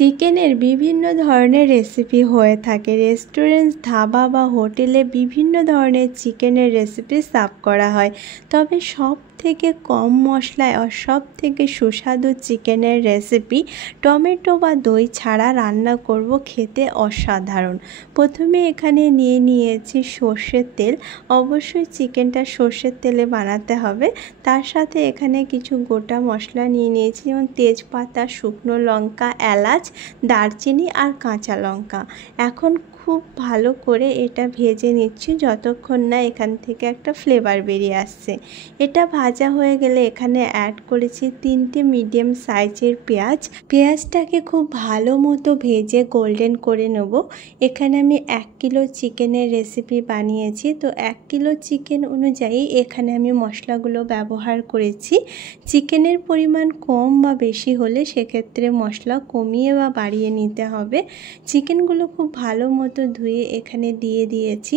চিকেনের বিভিন্ন ধরনের রেসিপি হয়ে থাকে। রেস্টুরেন্ট, ধাবা বা হোটেলে বিভিন্ন ধরনের চিকেনের রেসিপি সার্ভ করা হয়। তবে সব থেকে কম মশলায় আর সব থেকে সুস্বাদু চিকেনের রেসিপি টমেটো বা দই ছাড়া রান্না করব, খেতে অসাধারণ। প্রথমে এখানে নিয়েছি সর্ষের তেল। অবশ্যই চিকেনটা সর্ষের তেলে বানাতে হবে। তার সাথে এখানে কিছু গোটা মশলা নিয়েছি, যেমন তেজপাতা, শুকনো লঙ্কা, এলাচ, দারচিনি আর কাঁচা লঙ্কা। এখন খুব ভালো করে এটা ভেজে নিচ্ছি যতক্ষণ না এখান থেকে একটা ফ্লেভার বেরিয়ে আসছে। এটা ভাজা হয়ে গেলে এখানে অ্যাড করেছি 3টে মিডিয়াম সাইজের পেঁয়াজ। পেঁয়াজটাকে খুব ভালো মতো ভেজে গোল্ডেন করে নেব। এখানে আমি 1 কিলো চিকেনের রেসিপি বানিয়েছি, তো 1 কিলো চিকেন অনুযায়ী এখানে আমি মশলাগুলো ব্যবহার করেছি। চিকেনের পরিমাণ কম বা বেশি হলে সেক্ষেত্রে মশলা কমিয়ে বা বাড়িয়ে নিতে হবে। চিকেনগুলো খুব ভালো মতো ধুয়ে এখানে দিয়ে দিয়েছি।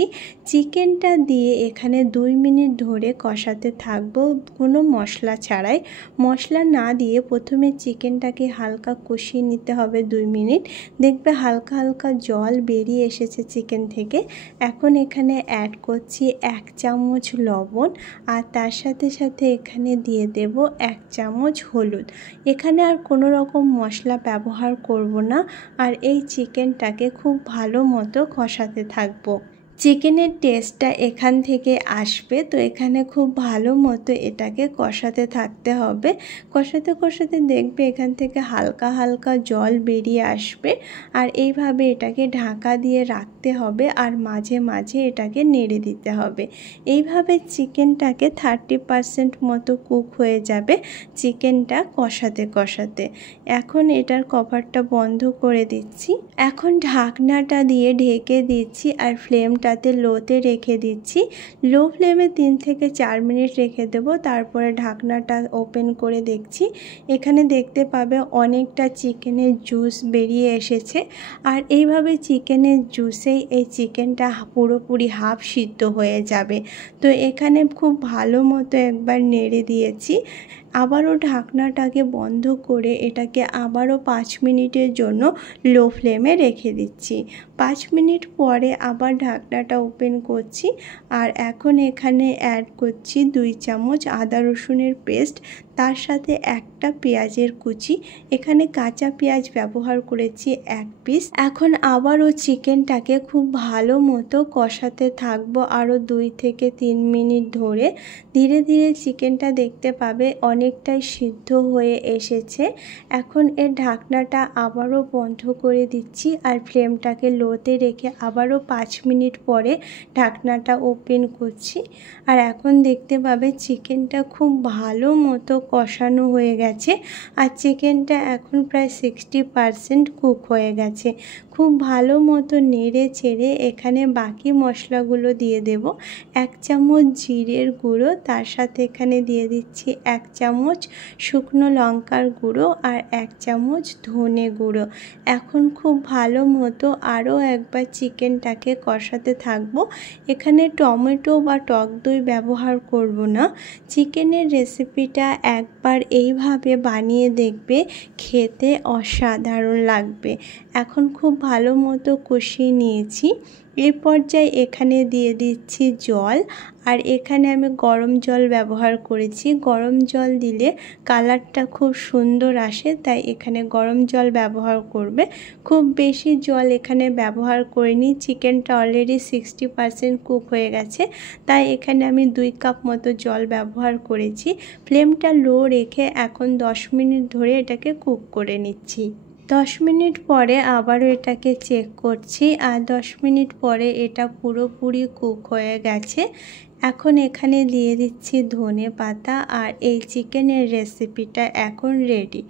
চিকেনটা দিয়ে এখানে 2 মিনিট ধরে কষাতে থাকবো, কোনো মশলা ছাড়াই। মশলা না দিয়ে প্রথমে চিকেনটাকে হালকা কষিয়ে নিতে হবে 2 মিনিট। দেখবে হালকা হালকা জল বেরিয়ে এসেছে চিকেন থেকে। এখন এখানে অ্যাড করছি 1 চামচ লবণ, আর তার সাথে সাথে এখানে দিয়ে দেব 1 চামচ হলুদ। এখানে আর কোনো রকম মশলা ব্যবহার করব না, আর এই চিকেনটাকে খুব ভালো মতো কষাতে থাকবো। চিকেনের টেস্টটা এখান থেকে আসবে, তো এখানে খুব ভালো মতো এটাকে কষাতে থাকতে হবে। কষাতে কষাতে দেখবে এখান থেকে হালকা হালকা জল বেরিয়ে আসবে, আর এইভাবে এটাকে ঢাকা দিয়ে রাখতে হবে, আর মাঝে মাঝে এটাকে নেড়ে দিতে হবে। এইভাবে চিকেনটাকে 30% মতো কুক হয়ে যাবে চিকেনটা কষাতে কষাতে। এখন এটার কভারটা বন্ধ করে দিচ্ছি। এখন ঢাকনাটা দিয়ে ঢেকে দিচ্ছি, আর ফ্লেমটাতে লোতে রেখে দিচ্ছি। লো ফ্লেমে 3 থেকে 4 মিনিট রেখে দেব। তারপরে ঢাকনাটা ওপেন করে দেখছি, এখানে দেখতে পাবে অনেকটা চিকেনের জুস বেরিয়ে এসেছে। আর এইভাবে চিকেনের জুসেই এই চিকেনটা পুরোপুরি হাফ সিদ্ধ হয়ে যাবে। তো এখানে খুব ভালো মতো একবার নেড়ে দিয়েছি। আবারও ঢাকনাটাকে বন্ধ করে এটাকে আবারও 5 মিনিটের জন্য লো ফ্লেমে রেখে দিচ্ছি। 5 মিনিট পরে আবার ঢাকনাটা ওপেন করছি, আর এখন এখানে অ্যাড করছি 2 চামচ আদা রসুনের পেস্ট, তার সাথে একটা পেঁয়াজের কুচি। এখানে কাঁচা পেঁয়াজ ব্যবহার করেছি 1 পিস। এখন আবারও চিকেনটাকে খুব ভালো মতো কষাতে থাকবো আরও 2 থেকে 3 মিনিট ধরে। ধীরে ধীরে চিকেনটা দেখতে পাবে অনেকটাই সিদ্ধ হয়ে এসেছে। এখন এর ঢাকনাটা আবারও বন্ধ করে দিচ্ছি, আর ফ্লেমটাকে লোতে রেখে আবারও 5 মিনিট পরে ঢাকনাটা ওপেন করছি। আর এখন দেখতে পাবে চিকেনটা খুব ভালো মতো কষানো হয়ে গেছে, আর চিকেনটা এখন প্রায় 60% কুক হয়ে গেছে। খুব ভালো মতো নেড়ে চেড়ে এখানে বাকি মশলাগুলো দিয়ে দেব। 1 চামচ জিরের গুঁড়ো, তার সাথে এখানে দিয়ে দিচ্ছি 1 চামচ শুকনো লঙ্কার গুঁড়ো আর 1 চামচ ধনে গুঁড়ো। এখন খুব ভালো মতো আরও একবার চিকেনটাকে কষাতে থাকবো। এখানে টমেটো বা টক দই ব্যবহার করব না। চিকেনের রেসিপিটা একবার এইভাবে বানিয়ে দেখবে, খেতে অসাধারণ লাগবে। এখন খুব ভালো মতো কষিয়ে নিয়েছি। এই পর্যায়ে এখানে দিয়ে দিচ্ছি জল, আর এখানে আমি গরম জল ব্যবহার করেছি। গরম জল দিলে কালারটা খুব সুন্দর আসে, তাই এখানে গরম জল ব্যবহার করবে। খুব বেশি জল এখানে ব্যবহার করিনি, চিকেনটা অলরেডি 60% কুক হয়ে গেছে, তাই এখানে আমি 2 কাপ মতো জল ব্যবহার করেছি। ফ্লেমটা লো রেখে এখন 10 মিনিট ধরে এটাকে কুক করে নিচ্ছি। 10 মিনিট পরে আবারও এটাকে চেক করছি, আর 10 মিনিট পরে এটা পুরোপুরি কুক হয়ে গেছে। এখন এখানে দিয়ে দিচ্ছি ধনে পাতা, আর এই চিকেনের রেসিপিটা এখন রেডি।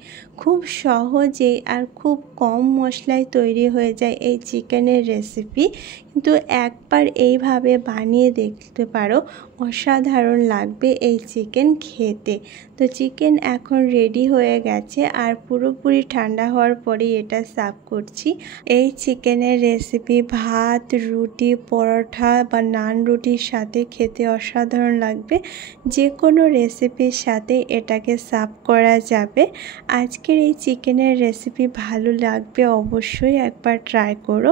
খুব সহজেই আর খুব কম মশলায় তৈরি হয়ে যায় এই চিকেনের রেসিপি, কিন্তু একবার এইভাবে বানিয়ে দেখতে পারো, অসাধারণ লাগবে এই চিকেন খেতে। তো চিকেন এখন রেডি হয়ে গেছে, আর পুরোপুরি ঠান্ডা হওয়ার পরেই এটা সার্ভ করছি। এই চিকেনের রেসিপি ভাত, রুটি, পরোটা বা নান রুটির সাথে খেতে খেতে অসাধারণ লাগবে। যে কোনো রেসিপির সাথে এটাকে সার্ভ করা যাবে। আজকের এই চিকেনের রেসিপি ভালো লাগবে, অবশ্যই একবার ট্রাই করো।